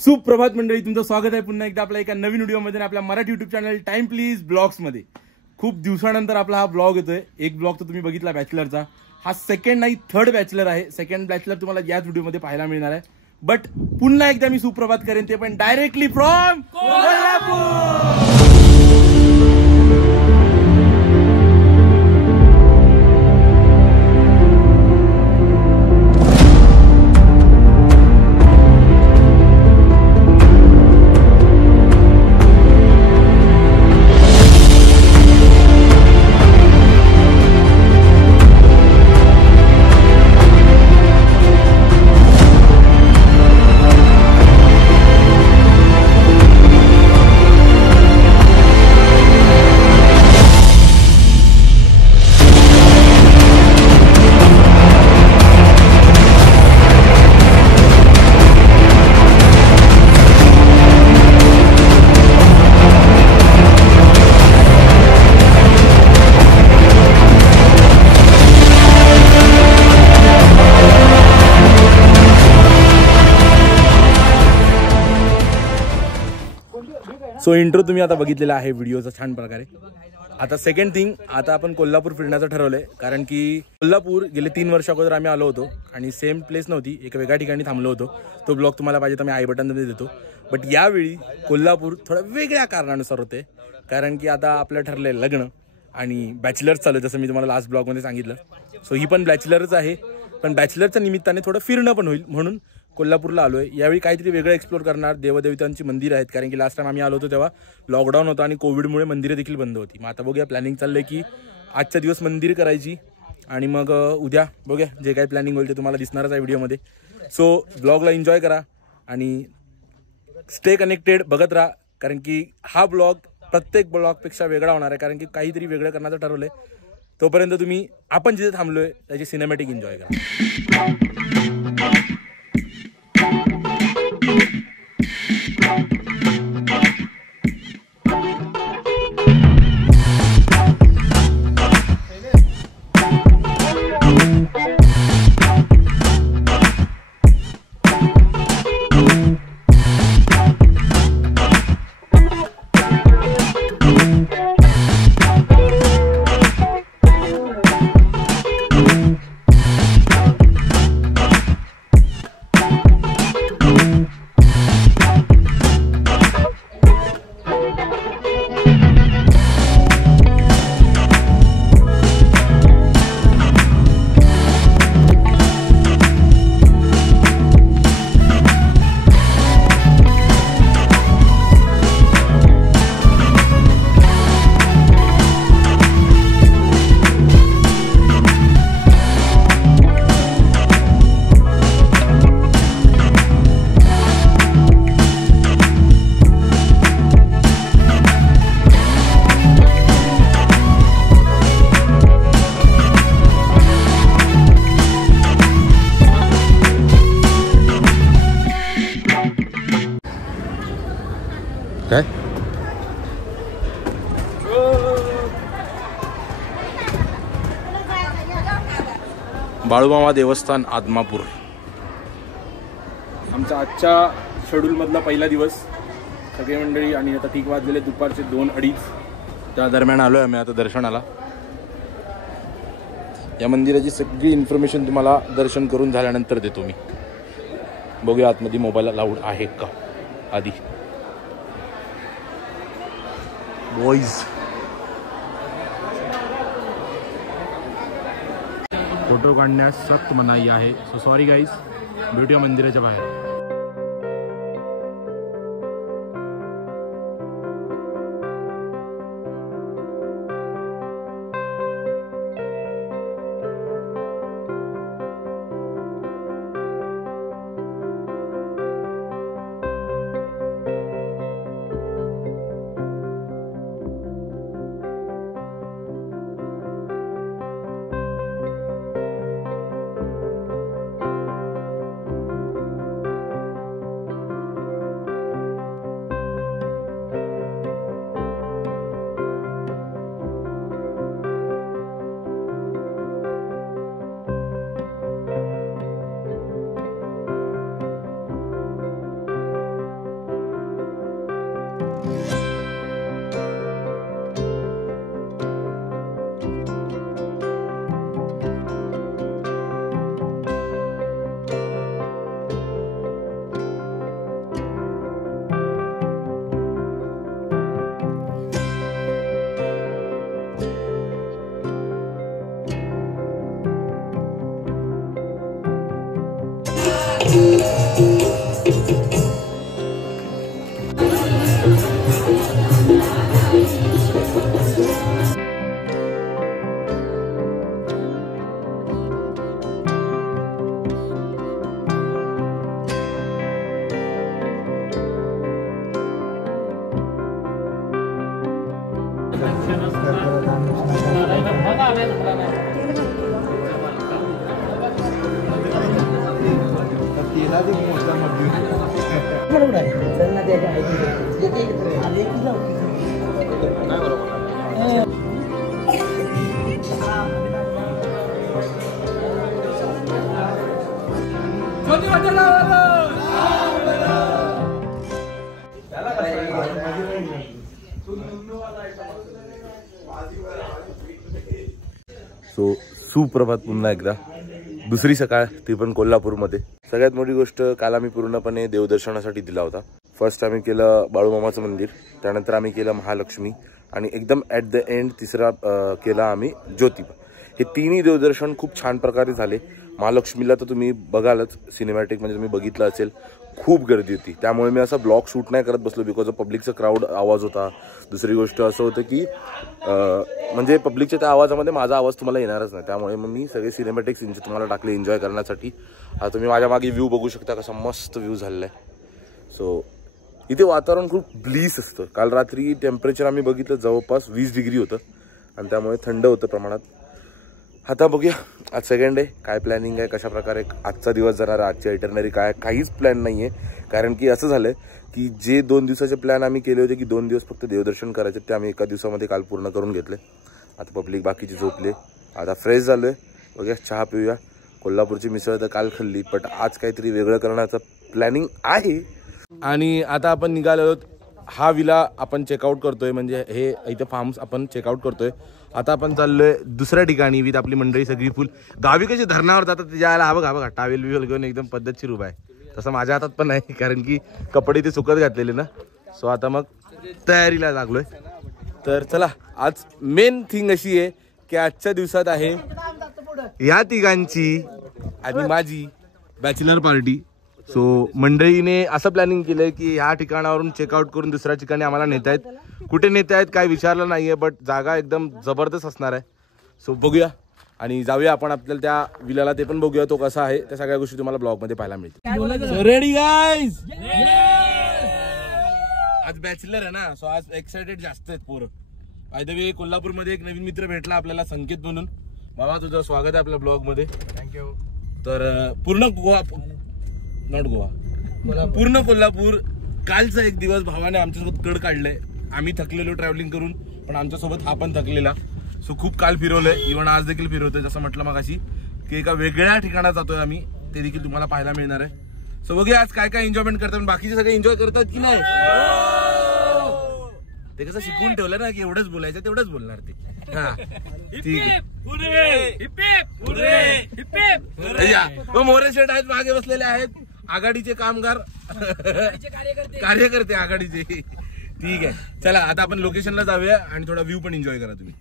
सुप्रभात मंडळी, तुमचं स्वागत आहे पुन्हा एकदा आपल्या एका नवीन व्हिडिओमध्ये आपल्या Marathi YouTube channel time please blogs मध्ये। खूप दिवसानंतर आपला हा ब्लॉग येतोय। एक ब्लॉग तर तुम्ही बघितला बॅचलरचा, हा सेकंड नाही थर्ड बॅचलर आहे। सेकंड बॅचलर तुम्हाला याच व्हिडिओमध्ये पाहायला मिळणार आहे। बट पुन्हा एकदा मी सुप्रभात करेन, ते पण directly from Kolhapur. So intro तुम्ही आता बघितलेला आहे व्हिडिओचा छान प्रकारे। आता सेकंड थिंग, आता आपण कोल्हापूर फिरण्याचं ठरवलंय, कारण की कोल्हापूर गेले 3 वर्ष अगोदर आम्ही आलो होतो आणि सेम प्लेस नव्हती, एक वेगळ्या ठिकाणी थांबलो होतो। तो ब्लॉग तुम्हाला पाहिजे तर मी आय बटनमध्ये देतो। बट यावेळी कोल्हापूर थोडं वेगळ्या कारणानुसार होते, कारण की आता आपलं ठरलंय लग्न आणि बॅचलर्स चालू, जसं मी तुम्हाला लास्ट ब्लॉगमध्ये सांगितलं। सो ही पण बॅचलरच आहे, पण बॅचलरच्या निमित्ताने थोडं फिरणं पण होईल म्हणून कोल्हापूरला आलोय। यावेळी काहीतरी वेगळं एक्सप्लोर करणार। देवदेवतांची मंदिर आहेत, कारण की लास्ट टाइम आम्ही आलो होतो तेव्हा लॉकडाऊन होता आणि कोविडमुळे मंदिरं देखील बंद होती। मग आता बघूया, प्लॅनिंग चाललंय की आजचा दिवस मंदिर करायची आणि मग उद्या बघूया जे काही प्लॅनिंग होईल ते तुम्हाला दिसणारच आहे व्हिडिओमध्ये। सो ब्लॉगला एन्जॉय करा आणि स्टे कनेक्टेड, बघत राहा, कारण की हा ब्लॉग प्रत्येक ब्लॉगपेक्षा वेगळा होणार आहे, कारण की काहीतरी वेगळं करण्याचं ठरवलंय। तोपर्यंत तुम्ही आपण जिथे थांबलोय त्याची सिनेमॅटिक एन्जॉय करा। काय बाळूमामा देवस्थान आदमापूर, आमचा आजच्या शेड्यूल मधला पहिला दिवस। सगळे मंडळी आणि आता ठीक वाजलेले दुपारचे 2-2:30 त्या दरम्यान आलोय आम्ही आता दर्शनाला। या मंदिराची सगळी इन्फॉर्मेशन तुम्हाला दर्शन करून झाल्यानंतर देतो मी। बघूया आतमध्ये मोबाईल अलाउड आहे का आधी। बॉईज फोटो काढण्यास सक्त मनाई आहे, सो सॉरी गाईज। भेटूया मंदिराच्या बाहेर। सो सुप्रभात पुन्हा एकदा, दुसरी सकाळ, ती पण कोल्हापूरमध्ये. सगळ्यात मोठी गोष्ट, काल आम्ही पूर्णपणे देवदर्शनासाठी दिला होता. फर्स्ट आम्ही केलं बाळूमामाचं मंदिर, त्यानंतर आम्ही केलं महालक्ष्मी आणि एकदम ॲट द एंड तिसरा केला आम्ही ज्योतिबा. हे तिन्ही देवदर्शन खूप छान प्रकारे झाले. महालक्ष्मीला तर तुम्ही बघालच, सिनेमॅटिक म्हणजे तुम्ही बघितलं असेल, खूप गर्दी होती. त्यामुळे मी असा ब्लॉग शूट नाही करत बसलो, बिकॉज ऑफ पब्लिकचा क्राऊड आवाज होता. दुसरी गोष्ट असं होतं की म्हणजे पब्लिकच्या त्या आवाजामध्ये माझा आवाज तुम्हाला येणारच नाही. त्यामुळे मग मी सगळे सिनेमॅटिक्स तुम्हाला टाकले एन्जॉय करण्यासाठी. आता तुम्ही माझ्या मागे व्ह्यू बघू शकता, कसा मस्त व्ह्यू झालेला आहे. सो इथे वातावरण खूप ब्लीस असतं. काल रात्री टेम्परेचर आम्ही बघितलं जवळपास 20 डिग्री होतं आणि त्यामुळे थंड होतं प्रमाणात. आता बघूया आज सेकंड डे, काय प्लॅनिंग आहे, कशा प्रकारे आजचा दिवस जाणार, आजची आयटरनरी काय, काहीच प्लॅन नाही आहे. कारण की असं झालं की जे 2 दिवसाचे प्लॅन आम्ही केले होते की 2 दिवस फक्त देवदर्शन करायचे, ते आम्ही एका दिवसामध्ये काल पूर्ण करून घेतले. आता पब्लिक बाकीची झोपले, आता फ्रेश झालो आहे. बघूया, चहा पिऊया. कोल्हापूरची मिसळ तर काल खाल्ली, बट आज काहीतरी वेगळं करण्याचं प्लॅनिंग आहे. आणि आता आपण निघालो आहोत. हा विला आपण चेकआउट करतोय, म्हणजे हे इथं फार्म्स आपण चेकआउट करतोय. आता आपण चाललोय दुसऱ्या ठिकाणी विथ आपली मंडळी सगळी फुल. गावी कशी धरणावर जातात त्याला हा बघा टावेल बिवेल घेऊन एकदम पद्धतशीर उभा आहे. तसं माझ्या हातात पण नाही, कारण की कपडे ते सुकत घातलेले ना. सो आता मग तयारीला लागलोय. तर चला, आज मेन थिंग अशी आहे की आजच्या दिवसात आहे या तिघांची आणि माझी बॅचलर पार्टी. सो मंडळीने असं प्लॅनिंग केलंय की ह्या ठिकाणावरून चेकआउट करून दुसऱ्या ठिकाणी आम्हाला नेता आहेत. कुठे नेता आहेत काय विचारलं नाहीये, बट जागा एकदम जबरदस्त असणार आहे. सो बघूया आणि जाऊया आपण आपल्याला त्या विलाला, ते पण बघूया तो कसा आहे. त्या सगळ्या गोष्टी तुम्हाला ब्लॉग मध्ये पाहायला मिळतील. रेडी गाईज, आज बॅचलर आहे ना, सो आज एक्साइटेड जास्त आहेत पोरं. बाय द वे, कोल्हापूरमध्ये एक नवीन मित्र भेटला आपल्याला, संकेत म्हणून. बाबा तुझं स्वागत आहे आपल्या ब्लॉग मध्ये. थँक्यू. तर पूर्ण गोवा, नॉट गोवा, पूर्ण कोल्हापूर, कालचा एक दिवस भावाने आमच्यासोबत कड काढलाय. आम्ही थकलेलो ट्रॅव्हलिंग करून, पण आमच्यासोबत हा पण थकलेला. सो खूप काल फिरवलंय, इव्हन आज देखील फिरवतोय. जसं म्हटलं मग अशी की एका वेगळ्या ठिकाणात जातोय आम्ही, ते देखील तुम्हाला पाहायला मिळणार आहे. सो बघूया आज काय काय एन्जॉयमेंट करतात. बाकीचे सगळे एन्जॉय करतात की नाही, ते कसं शिकवून ठेवलं ना की एवढंच बोलायचं तेवढंच बोलणार ते. हा ठीक आहे. मोरे शेठ आहेत मागे बसलेले आहेत, आघाडीचे कामगार, कार्यकर्ते आघाडीचे. ठीक आहे, चला आता आपण लोकेशनला जाऊया आणि थोडा व्ह्यू पण एन्जॉय करा तुम्ही.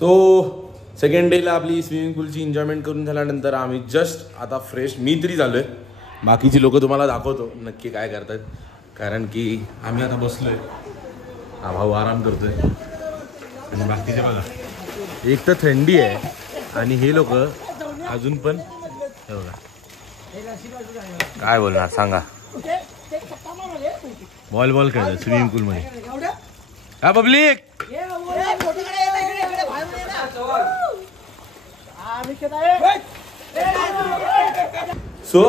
सो सेकंड डेला आपली स्विमिंग पूलची एन्जॉयमेंट करून झाल्यानंतर आम्ही जस्ट आता फ्रेश मी तरी झालो आहे. बाकीची लोक तुम्हाला दाखवतो नक्की काय करतात, कारण की आम्ही आता बसलोय, हा भाऊ आराम करतोय आणि बाकीचे बघा, एक तर थंडी आहे आणि हे लोक अजून पण हे बघा काय बोलणार सांगा. बॉल खेळतात स्विमिंग पूल मध्ये. हा पब्लिक सो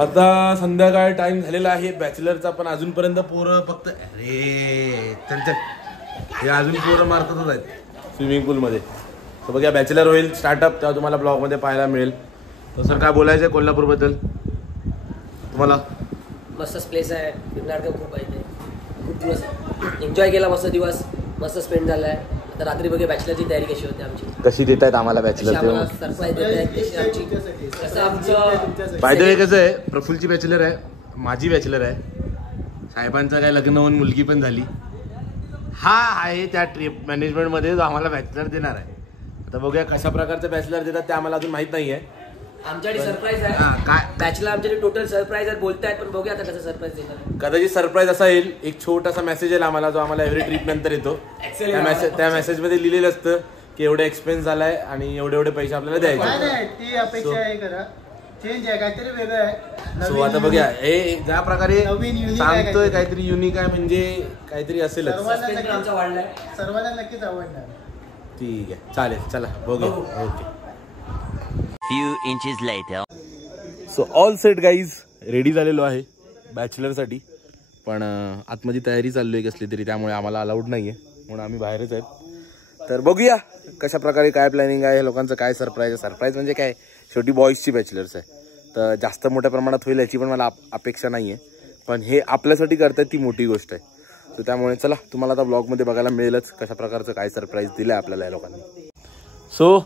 आता संध्याकाळ टाइम झालेला आहे बॅचलरचा, पण अजूनपर्यंत पोरं फक्त अरे चल हे अजून पोरं मारतच आहेत स्विमिंग पूलमध्ये. तर बघा बॅचलर होईल स्टार्टअप तेव्हा तुम्हाला ब्लॉगमध्ये पाहायला मिळेल. तर सर काय बोलायचं आहे कोल्हापूरबद्दल तुम्हाला? मस्त प्लेस आहे, फिरण्यासारखं खूप आहे. खूप दिवस एन्जॉय केला, मस्त दिवस मस्त स्पेंड झाला आहे. आता रात्री बघा बॅचलरची तयारी कशी होते आमची. कशी देत आहेत आम्हाला बॅचलर सरप्राईज देत आहेत कशी आमची. कसं आमचं बाय द वे कसं आहे, प्रफुल्लची बॅचलर आहे, माझी बॅचलर आहे, साहेबांचं काय लग्न होऊन मुलगी पण झाली. हा आहे त्या ट्रिप मॅनेजमेंटमध्ये जो आम्हाला बॅचलर देणार आहे. आता बघूया कशा प्रकारचं बॅचलर देतात ते आम्हाला अजून माहित नाही आहे. आमच्याकडे सरप्राईज आहे. काय बॅचलर आमच्याकडे टोटल सरप्राईज आहे बोलतायत, पण बघूया आता कसं सरप्राईज देणार. कदाचित सरप्राईज असा येईल, एक छोटासा मेसेज येईल आम्हाला जो आम्हाला एव्हरी ट्रिप नंतर येतो. त्या मेसेजमध्ये लिहिलेलं असतं की एवढे एक्सपेन्स झालाय आणि एवढे एवढे पैसे आपल्याला द्यायचे. ती अपेक्षा आहे करा, चेंज आहे काहीतरी वेगळं आहे. सो आता बघूया हे ज्या प्रकारे सांगतोय काहीतरी युनिक आहे म्हणजे काहीतरी असेलच. सर्वांना नक्कीच आवडणार. ठीक आहे चालेल चला बघूया. Okay. Few inches later. So all set guys, ready झालेलो आहे बॅचलरसाठी, पण आतमध्ये तयारी चालली आहे कसली तरी, त्यामुळे आम्हाला अलाउड नाही आहे म्हणून आम्ही बाहेरच आहेत. तर बघूया कशा प्रकारे काय प्लॅनिंग आहे, लोकांचं काय सरप्राईज आहे. सरप्राईज म्हणजे काय, शेवटी बॉईजची बॅचलर्स आहे तर जास्त मोठ्या प्रमाणात होईल याची पण मला अपेक्षा नाही आहे, पण हे आपल्यासाठी करतात ती मोठी गोष्ट आहे. तर त्यामुळे चला तुम्हाला आता ब्लॉगमध्ये बघायला मिळेलच कशा प्रकारचं काय सरप्राईज दिलं आहे आपल्याला या लोकांनी. सो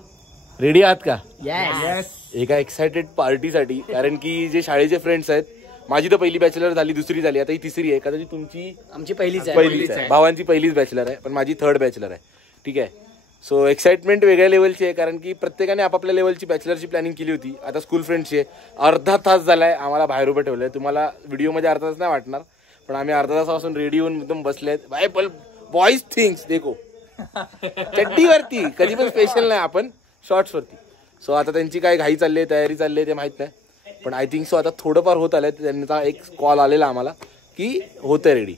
रेडी आहात का? येस. एका एक्सायटेड पार्टीसाठी, कारण की जे शाळेचे फ्रेंड्स आहेत, माझी तर पहिली बॅचलर झाली, दुसरी झाली, आता ही तिसरी आहे. कदाचित तुमची आमची पहिलीच आहे, भावांची पहिलीच बॅचलर आहे, पण माझी थर्ड बॅचलर आहे. ठीक आहे. सो एक्साइटमेंट वेगळ्या लेवलची आहे, कारण की प्रत्येकाने आपापल्या लेवलची बॅचलरची प्लॅनिंग केली होती. आता स्कूल फ्रेंड्सची आहे. अर्धा तास झालाय आम्हाला बाहेर उभे ठेवलंय. तुम्हाला व्हिडिओमध्ये अर्धा तास नाही वाटणार, पण आम्ही अर्धा तासापासून रेडी होऊन एकदम बसले आहेत. बाय पण बॉईज थिंग्स देखो चड्डीवरती, कधी पण स्पेशल नाही, आपण शॉर्ट्स वरती. सो आता त्यांची काय घाई चालली आहे, तयारी चालली आहे ते माहित नाही, पण आय थिंक सो आता थोडंफार होत आलंय. त्यांचा एक कॉल आलेला आम्हाला की होतंय रेडी.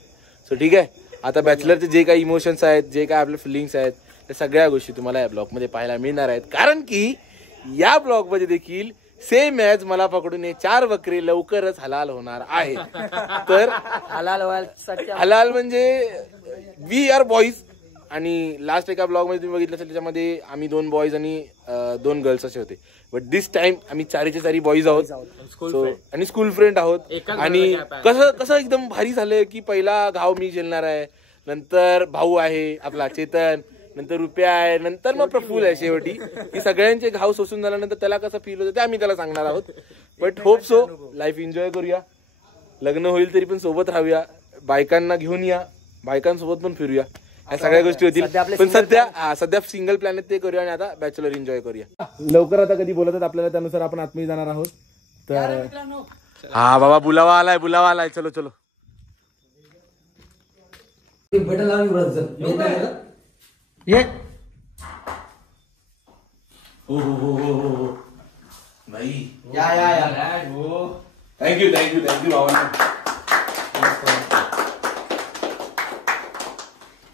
सो ठीक आहे. आता बॅचलरचे जे काही इमोशन्स आहेत, जे काय आपले फिलिंग्स आहेत, त्या सगळ्या गोष्टी तुम्हाला या ब्लॉगमध्ये पाहायला मिळणार आहेत, कारण की या ब्लॉगमध्ये देखील सेम ॲज मला पकडून 4 बकरी लवकरच हलाल होणार आहे. तर हलाल म्हणजे वी आर बॉईज. आणि लास्ट एका ब्लॉगमध्ये तुम्ही बघितलं असेल, त्याच्यामध्ये आम्ही 2 बॉईज आणि 2 गर्ल्स असे होते, बट दिस टाइम आम्ही 4चे बॉईज आहोत. सो आणि स्कूल फ्रेंड आहोत. आणि कसं एकदम भारी झालंय की पहिला घाव मी झेलणार आहे, नंतर भाऊ आहे आपला चेतन, नंतर रुपया आहे, नंतर मग प्रफुल्ल आहे. शेवटी की सगळ्यांचे घाव सोसून झाल्यानंतर त्याला कसं फील होतं ते आम्ही त्याला सांगणार आहोत. But hope so life enjoy करूया. लग्न होईल तरी पण सोबत राहूया, बायकांना घेऊन या, बायकांसोबत पण फिरूया, या सगळ्या गोष्टी होतील. पण सध्या सिंगल प्लॅनेट ते करूया आणि आता बॅचलर एन्जॉय करूया. लवकर आता कधी बोलतात आपल्याला त्यानुसार आपण आतमध्ये जाणार आहोत. तर हा बाबा बुलावा आलाय. चलो चलो. हो भाई थँक्यू भावांना.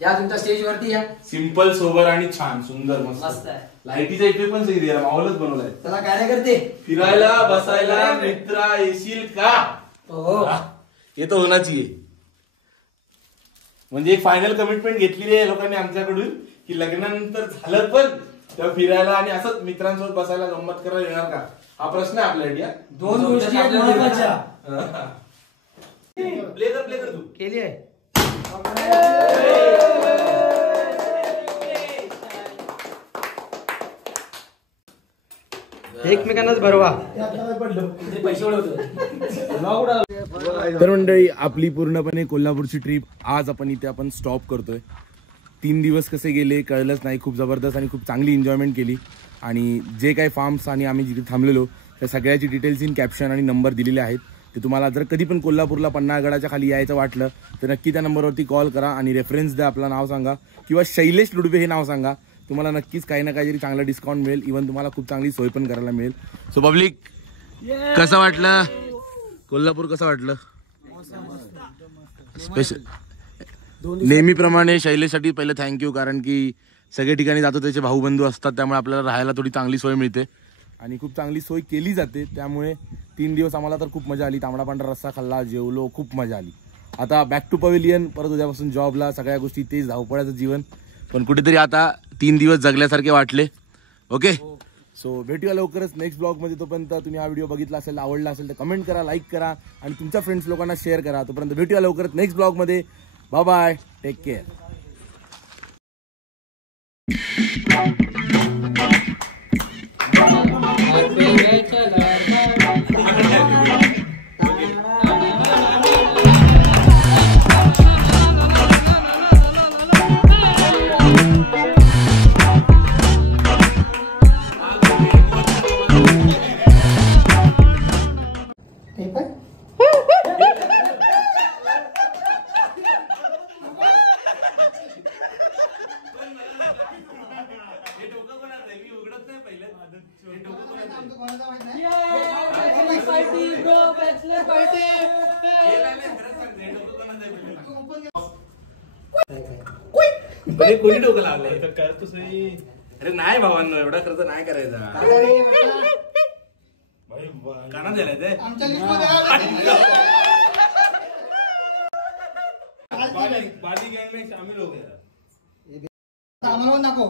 या तुमच्या स्टेज वरती या. सिंपल सोबर आणि छान सुंदर मस्त आहे. लाईटीचा इफेक्ट पण सही दिला, माहोलच बनवलाय. त्याला काय नाही करते, फिरायला बसायला मित्रा येशील का? हो हे तर होणार चाहिए. म्हणजे एक फायनल कमिटमेंट घेतलेली आहे लोकांनी आमच्याकडून की लग्नानंतर झालं पण तेव्हा फिरायला आणि असंच मित्रांसोबत बसायला गंमत करायला येणार का, हा प्रश्न आहे आपल्यासाठी. 2 गोष्टी महत्त्वाच्या. प्ले कर तू केली आहे. एकमेकांनाच भरवा. तर मंडळी, आपली पूर्णपणे कोल्हापूरची ट्रिप आज आपण इथे स्टॉप करतोय. 3 दिवस कसे गेले कळलंच नाही. खूप जबरदस्त आणि खूप चांगली एन्जॉयमेंट केली. आणि जे काही फार्म्स आणि आम्ही जिथे थांबलेलो त्या सगळ्याची डिटेल्स इन कॅप्शन आणि नंबर दिलेले आहेत. ते तुम्हाला जर कधी पण कोल्हापूरला पन्हाळगडाच्या खाली यायचं वाटलं तर नक्की त्या नंबरवरती कॉल करा आणि रेफरन्स द्या, आपलं नाव सांगा किंवा शैलेश लुडवे हे नाव सांगा. तुम्हाला नक्कीच काही ना काहीतरी चांगला डिस्काउंट मिळेल. इव्हन तुम्हाला खूप चांगली सोय पण करायला मिळेल. सो पब्लिक कसं वाटलं कोल्हापूर, कसं वाटलं? स्पेशल नेहमीप्रमाणे शैलेशसाठी पहिलं थँक्यू, कारण की सगळे ठिकाणी जातो त्याचे भाऊबंधू असतात, त्यामुळे आपल्याला राहायला थोडी चांगली सोय मिळते आणि खूप चांगली सोय केली जाते. त्यामुळे 3 दिवस आम्हाला तर खूप मजा आली. तांबडा पांढरा रस्सा खाल्ला, जेवलो, खूप मजा आली. आता बॅक टू पवेलियन, परत उद्यापासून जॉबला, सगळ्या गोष्टी तेच धावपळाचं जीवन, पण कुठेतरी आता 3 दिवस जगल्यासारखे वाटले. ओके, सो भेटूया लवकरच नेक्स्ट ब्लॉगमध्ये. तोपर्यंत तुम्ही हा व्हिडिओ बघितला असेल, आवडला असेल तर कमेंट करा, लाईक करा आणि तुमच्या फ्रेंड्स लोकांना शेअर करा. तोपर्यंत भेटूया लवकरच नेक्स्ट ब्लॉगमध्ये. Bye bye, take care. कोणी डोकं लावलंय? अरे नाही भावांनो, एवढा खर्च नाही करायचा. कानात झालाय ते बाली गँग में शामिल हो गया. नको